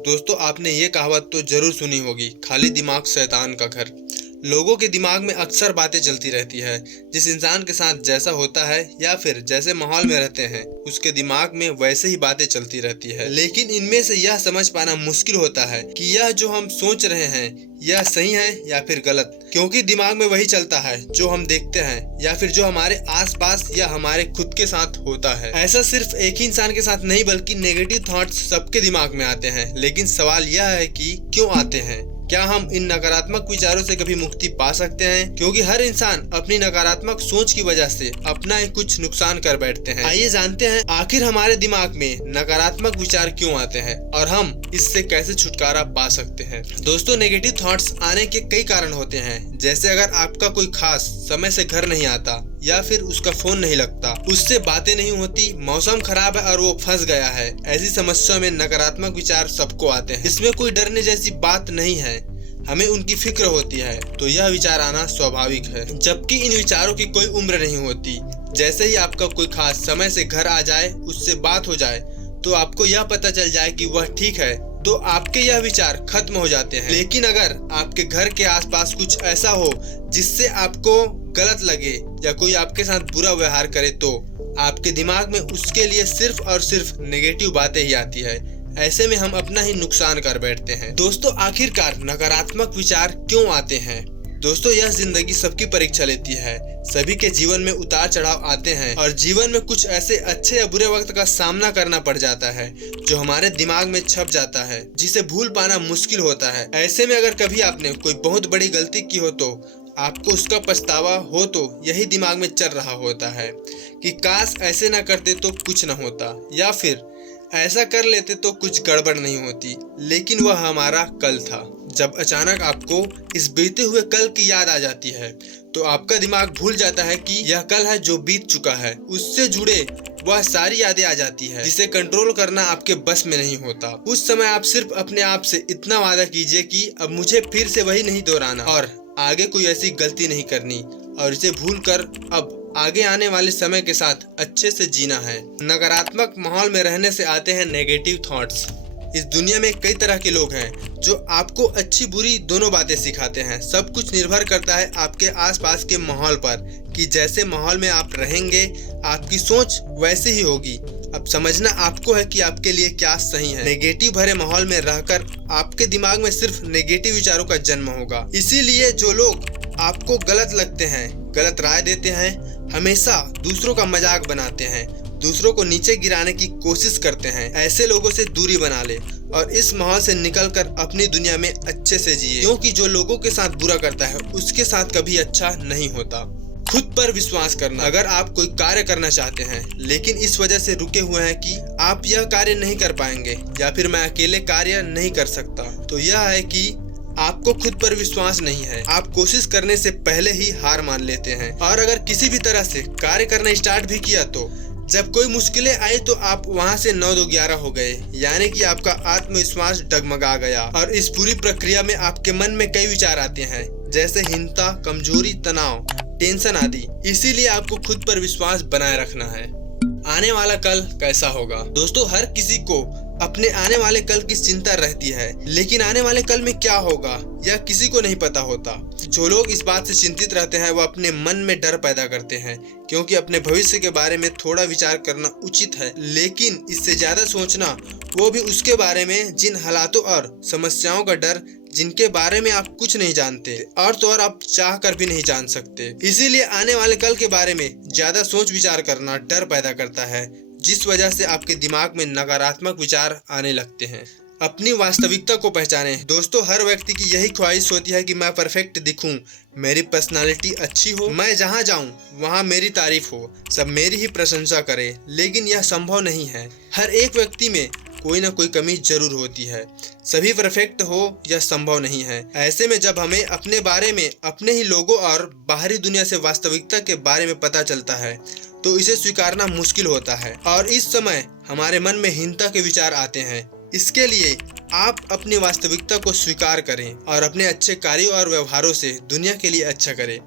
दोस्तों आपने ये कहावत तो जरूर सुनी होगी, खाली दिमाग शैतान का घर। लोगों के दिमाग में अक्सर बातें चलती रहती है। जिस इंसान के साथ जैसा होता है या फिर जैसे माहौल में रहते हैं, उसके दिमाग में वैसे ही बातें चलती रहती है। लेकिन इनमें से यह समझ पाना मुश्किल होता है कि यह जो हम सोच रहे हैं यह सही है या फिर गलत, क्योंकि दिमाग में वही चलता है जो हम देखते हैं या फिर जो हमारे आसपास या हमारे खुद के साथ होता है। ऐसा सिर्फ एक ही इंसान के साथ नहीं बल्कि नेगेटिव थॉट्स सबके दिमाग में आते हैं। लेकिन सवाल यह है कि क्यों आते हैं? क्या हम इन नकारात्मक विचारों से कभी मुक्ति पा सकते हैं? क्योंकि हर इंसान अपनी नकारात्मक सोच की वजह से अपना ही कुछ नुकसान कर बैठते हैं। आइए जानते हैं आखिर हमारे दिमाग में नकारात्मक विचार क्यों आते हैं और हम इससे कैसे छुटकारा पा सकते हैं। दोस्तों, नेगेटिव थॉट्स आने के कई कारण होते हैं। जैसे अगर आपका कोई खास समय से घर नहीं आता या फिर उसका फोन नहीं लगता, उससे बातें नहीं होती, मौसम खराब है और वो फंस गया है, ऐसी समस्या में नकारात्मक विचार सबको आते हैं। इसमें कोई डरने जैसी बात नहीं है, हमें उनकी फिक्र होती है तो यह विचार आना स्वाभाविक है। जबकि इन विचारों की कोई उम्र नहीं होती। जैसे ही आपका कोई खास समय से घर आ जाए, उससे बात हो जाए तो आपको यह पता चल जाए कि वह ठीक है, तो आपके यह विचार खत्म हो जाते हैं। लेकिन अगर आपके घर के आसपास कुछ ऐसा हो जिससे आपको गलत लगे या कोई आपके साथ बुरा व्यवहार करे, तो आपके दिमाग में उसके लिए सिर्फ और सिर्फ नेगेटिव बातें ही आती है। ऐसे में हम अपना ही नुकसान कर बैठते हैं। दोस्तों, आखिरकार नकारात्मक विचार क्यों आते हैं? दोस्तों, यह जिंदगी सबकी परीक्षा लेती है। सभी के जीवन में उतार चढ़ाव आते हैं और जीवन में कुछ ऐसे अच्छे या बुरे वक्त का सामना करना पड़ जाता है जो हमारे दिमाग में छप जाता है, जिसे भूल पाना मुश्किल होता है। ऐसे में अगर कभी आपने कोई बहुत बड़ी गलती की हो तो आपको उसका पछतावा हो तो यही दिमाग में चल रहा होता है कि काश ऐसे ना करते तो कुछ न होता, या फिर ऐसा कर लेते तो कुछ गड़बड़ नहीं होती। लेकिन वह हमारा कल था। जब अचानक आपको इस बीते हुए कल की याद आ जाती है तो आपका दिमाग भूल जाता है कि यह कल है जो बीत चुका है। उससे जुड़े वह सारी यादें आ जाती है जिसे कंट्रोल करना आपके बस में नहीं होता। उस समय आप सिर्फ अपने आप से इतना वादा कीजिए कि अब मुझे फिर से वही नहीं दोहराना और आगे कोई ऐसी गलती नहीं करनी, और इसे भूलकर अब आगे आने वाले समय के साथ अच्छे से जीना है। नकारात्मक माहौल में रहने से आते हैं नेगेटिव थॉट्स। इस दुनिया में कई तरह के लोग हैं जो आपको अच्छी बुरी दोनों बातें सिखाते हैं। सब कुछ निर्भर करता है आपके आसपास के माहौल पर कि जैसे माहौल में आप रहेंगे आपकी सोच वैसे ही होगी। अब समझना आपको है कि आपके लिए क्या सही है। नेगेटिव भरे माहौल में रहकर आपके दिमाग में सिर्फ नेगेटिव विचारों का जन्म होगा। इसीलिए जो लोग आपको गलत लगते हैं, गलत राय देते हैं, हमेशा दूसरों का मजाक बनाते हैं, दूसरों को नीचे गिराने की कोशिश करते हैं, ऐसे लोगों से दूरी बना ले और इस माहौल से निकलकर अपनी दुनिया में अच्छे से जिए। क्योंकि जो लोगों के साथ बुरा करता है उसके साथ कभी अच्छा नहीं होता। खुद पर विश्वास करना। अगर आप कोई कार्य करना चाहते हैं लेकिन इस वजह से रुके हुए हैं कि आप यह कार्य नहीं कर पाएंगे या फिर मैं अकेले कार्य नहीं कर सकता, तो यह है कि आपको खुद पर विश्वास नहीं है। आप कोशिश करने से पहले ही हार मान लेते हैं। और अगर किसी भी तरह से कार्य करना स्टार्ट भी किया तो जब कोई मुश्किलें आई तो आप वहां से 9-2-11 हो गए, यानी कि आपका आत्मविश्वास डगमगा गया। और इस पूरी प्रक्रिया में आपके मन में कई विचार आते हैं, जैसे हीनता, कमजोरी, तनाव, टेंशन आदि। इसीलिए आपको खुद पर विश्वास बनाए रखना है। आने वाला कल कैसा होगा? दोस्तों, हर किसी को अपने आने वाले कल की चिंता रहती है, लेकिन आने वाले कल में क्या होगा यह किसी को नहीं पता होता। जो लोग इस बात से चिंतित रहते हैं वह अपने मन में डर पैदा करते हैं, क्योंकि अपने भविष्य के बारे में थोड़ा विचार करना उचित है, लेकिन इससे ज्यादा सोचना, वो भी उसके बारे में जिन हालातों और समस्याओं का डर जिनके बारे में आप कुछ नहीं जानते और तो और आप चाह कर भी नहीं जान सकते। इसीलिए आने वाले कल के बारे में ज्यादा सोच विचार करना डर पैदा करता है, जिस वजह से आपके दिमाग में नकारात्मक विचार आने लगते हैं। अपनी वास्तविकता को पहचानें। दोस्तों, हर व्यक्ति की यही ख्वाहिश होती है कि मैं परफेक्ट दिखूं, मेरी पर्सनालिटी अच्छी हो, मैं जहां जाऊं वहां मेरी तारीफ हो, सब मेरी ही प्रशंसा करें। लेकिन यह संभव नहीं है। हर एक व्यक्ति में कोई ना कोई कमी जरूर होती है। सभी परफेक्ट हो यह संभव नहीं है। ऐसे में जब हमें अपने बारे में, अपने ही लोगों और बाहरी दुनिया से वास्तविकता के बारे में पता चलता है तो इसे स्वीकारना मुश्किल होता है और इस समय हमारे मन में हीनता के विचार आते हैं। इसके लिए आप अपनी वास्तविकता को स्वीकार करें और अपने अच्छे कार्यों और व्यवहारों से दुनिया के लिए अच्छा करें।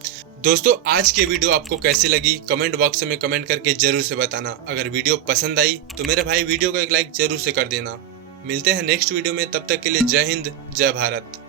दोस्तों, आज की वीडियो आपको कैसी लगी कमेंट बॉक्स में कमेंट करके जरूर से बताना। अगर वीडियो पसंद आई तो मेरे भाई वीडियो को एक लाइक जरूर से कर देना। मिलते हैं नेक्स्ट वीडियो में, तब तक के लिए जय हिंद, जय भारत।